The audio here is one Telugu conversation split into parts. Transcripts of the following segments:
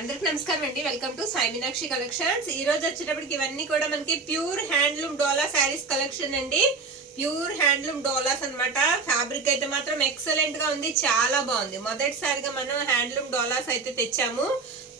అందరికి నమస్కారం అండి. Welcome to Sai Meenakshi collections. ఈ రోజు వచ్చేటప్పటికి ఇవన్నీ కూడా మనకి ప్యూర్ హ్యాండ్లూమ్ డోలా శారీస్ కలెక్షన్ అండి. ప్యూర్ హ్యాండ్లూమ్ డోలాస్ అన్నమాట. ఫ్యాబ్రిక్ అయితే మాత్రం ఎక్సలెంట్ గా ఉంది, చాలా బాగుంది. మొదటిసారిగా మనం హ్యాండ్లూమ్ డోలాస్ అయితే తెచ్చాము.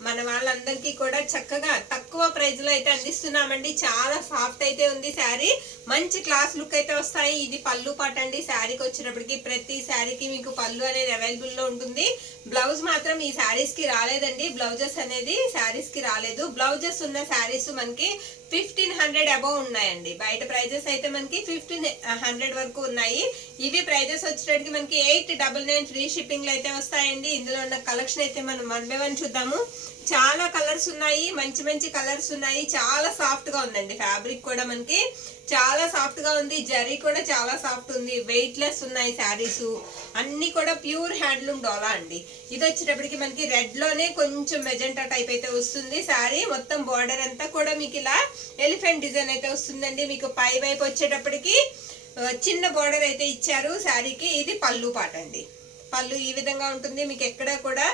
మన వాళ్ళందరికీ కూడా చక్కగా తక్కువ ప్రైస్ లో అయితే అందిస్తున్నామండి. చాలా సాఫ్ట్ అయితే ఉంది శారీ, మంచి క్లాస్ లుక్ అయితే వస్తాయి. ఇది పళ్ళు పాట అండి. శారీకి వచ్చేటప్పటికి ప్రతి శారీకి మీకు పళ్ళు అనేది అవైలబుల్ లో ఉంటుంది. బ్లౌజ్ మాత్రం ఈ శారీస్ కి రాలేదండి. బ్లౌజెస్ అనేది శారీస్ కి రాలేదు. బ్లౌజెస్ ఉన్న శారీస్ మనకి 1500 అబౌవ్ ఉన్నాయండి. బయట ప్రైజెస్ అయితే మనకి 1500 వరకు ఉన్నాయి. ఇవి ప్రైజెస్ వచ్చేటప్పటికి మనకి 899 ఫ్రీ షిప్పింగ్ లో అయితే వస్తాయండి. ఇందులో ఉన్న కలెక్షన్ అయితే మనం 1 by 1 చూద్దాము. చాలా కలర్స్ ఉన్నాయి, మంచి మంచి కలర్స్ ఉన్నాయి. చాలా సాఫ్ట్ గా ఉందండి. ఫ్యాబ్రిక్ కూడా మనకి చాలా సాఫ్ట్ గా ఉంది. జరీ కూడా చాలా సాఫ్ట్ ఉంది. వెయిట్ లెస్ ఉన్నాయి శారీస్ అన్ని కూడా ప్యూర్ హ్యాండ్లూమ్ డోలా అండి. ఇది వచ్చేటప్పటికి మనకి రెడ్ లోనే కొంచెం మెజెంటా టైప్ అయితే వస్తుంది శారీ. మొత్తం బార్డర్ అంతా కూడా మీకు ఇలా ఎలిఫెంట్ డిజైన్ అయితే వస్తుందండి. మీకు పై వైపు వచ్చేటప్పటికి చిన్న బార్డర్ అయితే ఇచ్చారు శారీకి. ఇది పళ్ళు పాట అండి. పళ్ళు ఈ విధంగా ఉంటుంది. మీకు ఎక్కడ కూడా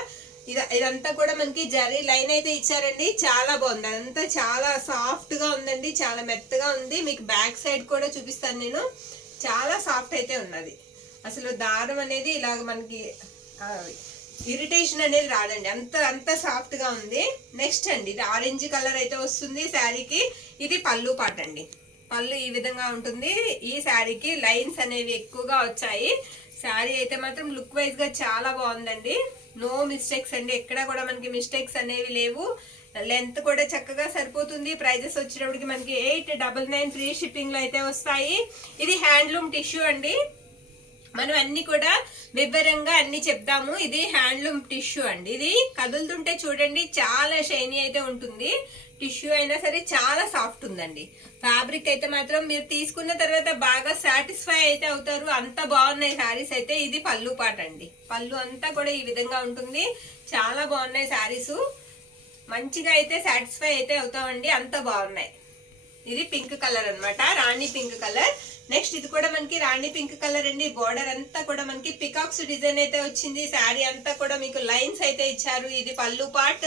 ఇదంతా కూడా మనకి జరీ లైన్ అయితే ఇచ్చారండి. చాలా బాగుంది. అదంతా చాలా సాఫ్ట్ గా ఉందండి, చాలా మెత్తగా ఉంది. మీకు బ్యాక్ సైడ్ కూడా చూపిస్తాను నేను. చాలా సాఫ్ట్ అయితే ఉన్నది. అసలు దారం అనేది ఇలాగ మనకి ఇరిటేషన్ అనేది రాదండి, అంత సాఫ్ట్ గా ఉంది. నెక్స్ట్ అండి, ఇది ఆరెంజ్ కలర్ అయితే వస్తుంది శారీకి. ఇది పళ్ళు పాట అండి. పళ్ళు ఈ విధంగా ఉంటుంది. ఈ శారీకి లైన్స్ అనేవి ఎక్కువగా వచ్చాయి. శారీ అయితే మాత్రం లుక్ వైజ్ గా చాలా బాగుందండి. నో మిస్టేక్స్ అండి, ఎక్కడ కూడా మనకి మిస్టేక్స్ అనేవి లేవు. లెంత్ కూడా చక్కగా సరిపోతుంది. ప్రైజెస్ వచ్చేటప్పటికి మనకి 899 ఫ్రీ షిప్పింగ్ లో అయితే వస్తాయి. ఇది హ్యాండ్లూమ్ టిష్యూ అండి. మనం అన్ని కూడా వివరంగా అన్ని చెప్దాము. ఇది హ్యాండ్లూమ్ టిష్యూ అండి. ఇది కదులుతుంటే చూడండి చాలా షైనీ అయితే ఉంటుంది. టిష్యూ అయినా సరే చాలా సాఫ్ట్ ఉందండి. ఫ్యాబ్రిక్ అయితే మాత్రం మీరు తీసుకున్న తర్వాత బాగా సాటిస్ఫై అయితే అవుతారు. అంత బాగున్నాయి శారీస్ అయితే. ఇది పళ్ళు పాట అండి. పళ్ళు అంతా కూడా ఈ విధంగా ఉంటుంది. చాలా బాగున్నాయి శారీస్. మంచిగా అయితే సాటిస్ఫై అయితే అవుతామండి, అంత బాగున్నాయి. ఇది పింక్ కలర్ అన్నమాట, రాణి పింక్ కలర్. నెక్స్ట్ ఇది కూడా మనకి రాణి పింక్ కలర్ అండి. బోర్డర్ అంతా కూడా మనకి పికాక్స్ డిజైన్ అయితే వచ్చింది. శారీ అంతా కూడా మీకు లైన్స్ అయితే ఇచ్చారు. ఇది పళ్ళు పార్ట్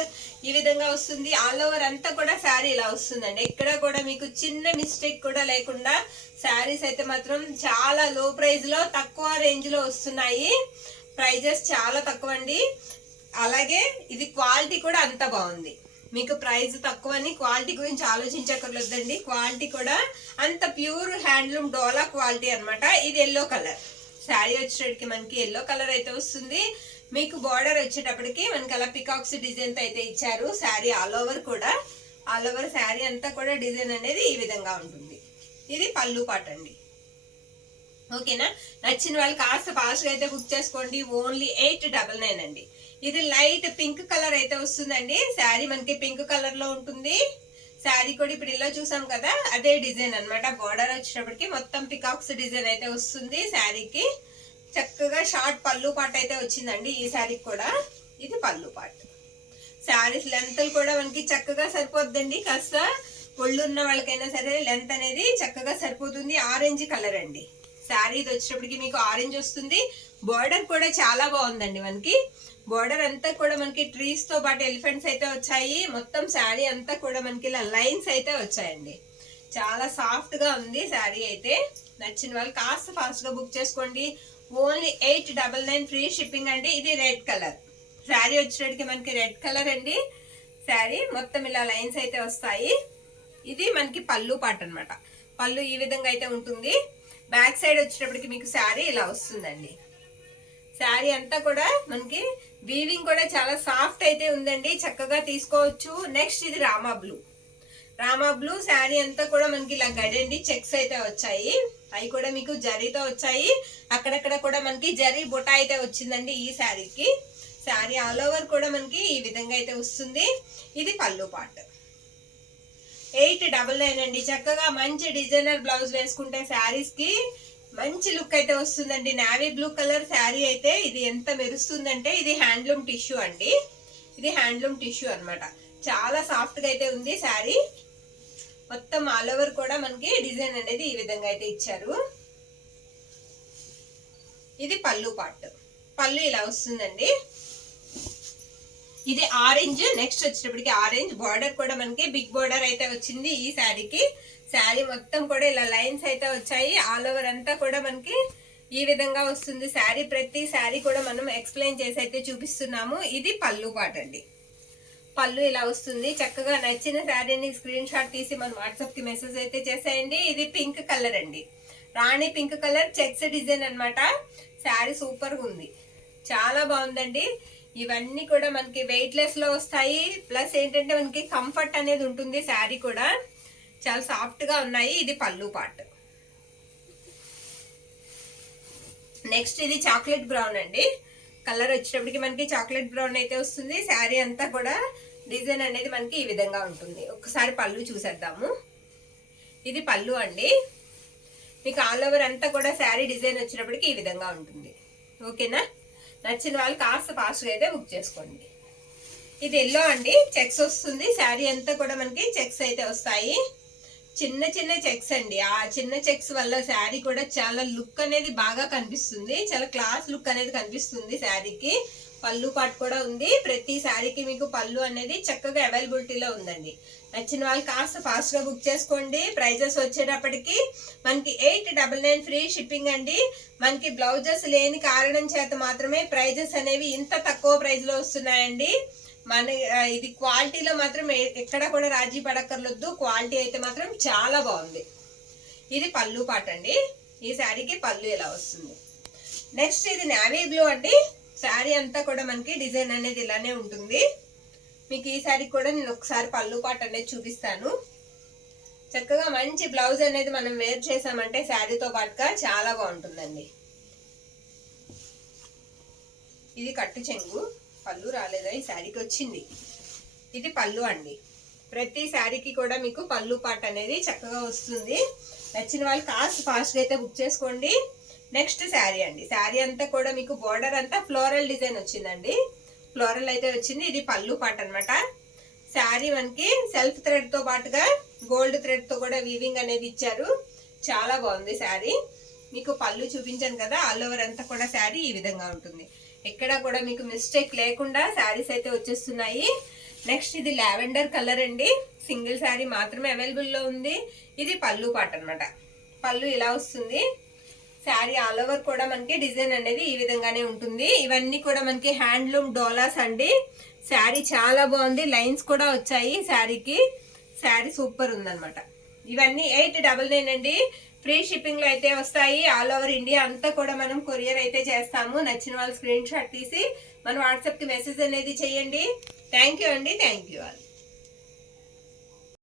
ఈ విధంగా వస్తుంది. ఆల్ ఓవర్ అంతా కూడా శారీ ఇలా వస్తుందండి. ఎక్కడ కూడా మీకు చిన్న మిస్టేక్ కూడా లేకుండా శారీస్ అయితే మాత్రం చాలా లో ప్రైస్ లో తక్కువ రేంజ్ లో వస్తున్నాయి. ప్రైజెస్ చాలా తక్కువ అండి. అలాగే ఇది క్వాలిటీ కూడా అంత బాగుంది. మీకు ప్రైస్ తక్కువని క్వాలిటీ గురించి ఆలోచించక్కర్లేదండి. క్వాలిటీ కూడా అంత ప్యూర్ హ్యాండ్లూమ్ డోలా క్వాలిటీ అన్నమాట. ఇది ఎల్లో కలర్ శారీ వచ్చేటప్పటికి మనకి ఎల్లో కలర్ అయితే వస్తుంది. మీకు బార్డర్ వచ్చేటప్పటికి మనకి అలా పికాక్స్ డిజైన్ అయితే ఇచ్చారు. శారీ ఆల్ ఓవర్ కూడా ఆల్ ఓవర్ శారీ అంతా కూడా డిజైన్ అనేది ఈ విధంగా ఉంటుంది. ఇది పళ్ళు పాట అండి. ఓకేనా? నచ్చిన వాళ్ళు కాస్త ఫాస్ట్ గా అయితే బుక్ చేసుకోండి. ఓన్లీ 899 అండి. ఇది లైట్ పింక్ కలర్ అయితే వస్తుందండి. శారీ మనకి పింక్ కలర్ లో ఉంటుంది. శారీ కూడా ఇప్పుడు ఇలా చూసాం కదా, అదే డిజైన్ అన్నమాట. బార్డర్ వచ్చేటప్పటికి మొత్తం పికాక్స్ డిజైన్ అయితే వస్తుంది. శారీకి చక్కగా షార్ట్ పళ్ళు పాట అయితే వచ్చిందండి ఈ శారీకి కూడా. ఇది పళ్ళు పాట. శారీస్ లెంత్ కూడా మనకి చక్కగా సరిపోద్దండి. కాస్త ఒళ్ళున్న వాళ్ళకైనా సరే లెంత్ అనేది చక్కగా సరిపోతుంది. ఆరెంజ్ కలర్ అండి శారీ. ఇది వచ్చేటప్పటికి మీకు ఆరెంజ్ వస్తుంది. బార్డర్ కూడా చాలా బాగుందండి. మనకి బార్డర్ అంతా కూడా మనకి ట్రీస్ తో పాటు ఎలిఫెంట్స్ అయితే వచ్చాయి. మొత్తం శారీ అంతా కూడా మనకి ఇలా లైన్స్ అయితే వచ్చాయండి. చాలా సాఫ్ట్ గా ఉంది శారీ అయితే. నచ్చిన వాళ్ళు కాస్త ఫాస్ట్ గా బుక్ చేసుకోండి. ఓన్లీ 899 ఫ్రీ షిప్పింగ్ అండి. ఇది రెడ్ కలర్ శారీ వచ్చేటప్పటికి మనకి రెడ్ కలర్ అండి. శారీ మొత్తం ఇలా లైన్స్ అయితే వస్తాయి. ఇది మనకి పళ్ళు పాట అన్నమాట. పళ్ళు ఈ విధంగా అయితే ఉంటుంది. బ్యాక్ సైడ్ వచ్చేటప్పటికి మీకు శారీ ఇలా వస్తుందండి. శారీ అంతా కూడా మనకి వీవింగ్ కూడా చాలా సాఫ్ట్ అయితే ఉందండి. చక్కగా తీసుకోవచ్చు. నెక్స్ట్ ఇది రామా బ్లూ. రామా బ్లూ శారీ అంతా కూడా మనకి ఇలా గడండి చెక్స్ అయితే వచ్చాయి. అవి కూడా మీకు జరీతో వచ్చాయి. అక్కడక్కడ కూడా మనకి జరీ బుట్ట అయితే వచ్చిందండి ఈ శారీకి. శారీ ఆల్ ఓవర్ కూడా మనకి ఈ విధంగా అయితే వస్తుంది. ఇది పళ్ళు పార్ట్. 899 అండి. చక్కగా మంచి డిజైనర్ బ్లౌజ్ వేసుకుంటే శారీస్ కి మంచి లుక్ అయితే వస్తుందండి. నావీ బ్లూ కలర్ శారీ అయితే ఇది ఎంత మెరుస్తుందంటే ఇది హ్యాండ్లూమ్ టిష్యూ అండి. ఇది హ్యాండ్లూమ్ టిష్యూ అన్నమాట. చాలా సాఫ్ట్ గా అయితే ఉంది శారీ. మొత్తం ఆల్ ఓవర్ కూడా మనకి డిజైన్ అనేది ఈ విధంగా అయితే ఇచ్చారు. ఇది పళ్ళు పార్ట్. పళ్ళు ఇలా వస్తుందండి. ఇది ఆరెంజ్. నెక్స్ట్ వచ్చేటప్పటికి ఆరెంజ్ బార్డర్ కూడా మనకి బిగ్ బార్డర్ అయితే వచ్చింది ఈ శారీకి. శారీ మొత్తం కూడా ఇలా లైన్స్ అయితే వచ్చాయి. ఆల్ ఓవర్ అంతా కూడా మనకి ఈ విధంగా వస్తుంది శారీ. ప్రతి శారీ కూడా మనం ఎక్స్ప్లెయిన్ చేసి అయితే చూపిస్తున్నాము. ఇది పళ్ళు పాట అండి. పళ్ళు ఇలా వస్తుంది. చక్కగా నచ్చిన శారీని స్క్రీన్ షాట్ తీసి మన వాట్సాప్ కి మెసేజ్ అయితే చేసేయండి. ఇది పింక్ కలర్ అండి, రాణి పింక్ కలర్ చెక్స్ డిజైన్ అన్నమాట. శారీ సూపర్ గా ఉంది, చాలా బాగుందండి. ఇవన్నీ కూడా మనకి వెయిట్ లెస్ లో వస్తాయి. ప్లస్ ఏంటంటే మనకి కంఫర్ట్ అనేది ఉంటుంది. శారీ కూడా చాలా సాఫ్ట్ గా ఉన్నాయి. ఇది పళ్ళు పార్ట్. నెక్స్ట్ ఇది చాక్లెట్ బ్రౌన్ అండి. కలర్ వచ్చేటప్పటికి మనకి చాక్లెట్ బ్రౌన్ అయితే వస్తుంది. శారీ అంతా కూడా డిజైన్ అనేది మనకి ఈ విధంగా ఉంటుంది. ఒకసారి పళ్ళు చూసేద్దాము. ఇది పళ్ళు అండి. మీకు ఆల్ ఓవర్ అంతా కూడా శారీ డిజైన్ వచ్చినప్పటికి ఈ విధంగా ఉంటుంది. ఓకేనా? నచ్చిన వాళ్ళు కాస్త ఫాస్ట్గా అయితే బుక్ చేసుకోండి. ఇది ఎల్లో అండి, చెక్స్ వస్తుంది. శారీ అంతా కూడా మనకి చెక్స్ అయితే వస్తాయి. చిన్న చిన్న చెక్స్ అండి. ఆ చిన్న చెక్స్ వల్ల శారీ కూడా చాలా లుక్ అనేది బాగా కనిపిస్తుంది. చాలా క్లాస్ లుక్ అనేది కనిపిస్తుంది శారీకి. పళ్ళు పాటు కూడా ఉంది. ప్రతి శారీకి మీకు పళ్ళు అనేది చక్కగా అవైలబిలిటీలో ఉందండి. నచ్చిన వాళ్ళు కాస్త ఫాస్ట్ గా బుక్ చేసుకోండి. ప్రైజెస్ వచ్చేటప్పటికి మనకి 899 ఫ్రీ షిప్పింగ్ అండి. మనకి బ్లౌజెస్ లేని కారణం చేత మాత్రమే ప్రైజెస్ అనేవి ఇంత తక్కువ ప్రైస్ లో వస్తున్నాయండి. మన ఇది క్వాలిటీలో మాత్రం ఎక్కడ కూడా రాజీ పడక్కర్లొద్దు. క్వాలిటీ అయితే మాత్రం చాలా బాగుంది. ఇది పళ్ళు పాట అండి. ఈ శారీకి పళ్ళు ఇలా వస్తుంది. నెక్స్ట్ ఇది నేవీ బ్లూ అండి. శారీ అంతా కూడా మనకి డిజైన్ అనేది ఇలానే ఉంటుంది. మీకు ఈ శారీ కూడా నేను ఒకసారి పళ్ళు పాట అనేది చూపిస్తాను. చక్కగా మంచి బ్లౌజ్ అనేది మనం వేర్ చేసామంటే శారీతో పాటుగా చాలా బాగుంటుందండి. ఇది కట్టు చెంగు. పళ్ళు రాలేదా? ఈ శారీకి వచ్చింది. ఇది పళ్ళు అండి. ప్రతి శారీకి కూడా మీకు పళ్ళు పాట అనేది చక్కగా వస్తుంది. నచ్చిన వాళ్ళు కాస్ట్ ఫాస్ట్గా అయితే బుక్ చేసుకోండి. నెక్స్ట్ శారీ అండి. శారీ అంతా కూడా మీకు బోర్డర్ అంతా ఫ్లోరల్ డిజైన్ వచ్చిందండి. ఫ్లోరల్ అయితే వచ్చింది. ఇది పళ్ళు పాట అనమాట. శారీ మనకి సెల్ఫ్ థ్రెడ్ తో పాటుగా గోల్డ్ థ్రెడ్ తో కూడా వీవింగ్ అనేది ఇచ్చారు. చాలా బాగుంది శారీ. మీకు పళ్ళు చూపించాను కదా, ఆల్ ఓవర్ అంతా కూడా శారీ ఈ విధంగా ఉంటుంది. ఎక్కడ కూడా మీకు మిస్టేక్ లేకుండా శారీస్ అయితే వచ్చేస్తున్నాయి. నెక్స్ట్ ఇది లావెండర్ కలర్ అండి. సింగిల్ శారీ మాత్రమే అవైలబుల్ లో ఉంది. ఇది పళ్ళు పాట అనమాట. పళ్ళు ఇలా వస్తుంది. శారీ ఆల్ ఓవర్ కూడా మనకి డిజైన్ అనేది ఈ విధంగానే ఉంటుంది. ఇవన్నీ కూడా మనకి హ్యాండ్లూమ్ డోలాస్ అండి. శారీ చాలా బాగుంది. లైన్స్ కూడా వచ్చాయి శారీకి. శారీ సూపర్ ఉందన్నమాట. ఇవన్నీ 899 అండి. ఫ్రీ షిప్పింగ్ లో అయితే వస్తాయి. ఆల్ ఓవర్ ఇండియా అంతా కూడా మనం కొరియర్ అయితే చేస్తాము. నచ్చిన వాళ్ళు స్క్రీన్ షాట్ తీసి మన వాట్సాప్ కి మెసేజ్ అనేది చేయండి. థ్యాంక్ యూ అండి. Thank you all.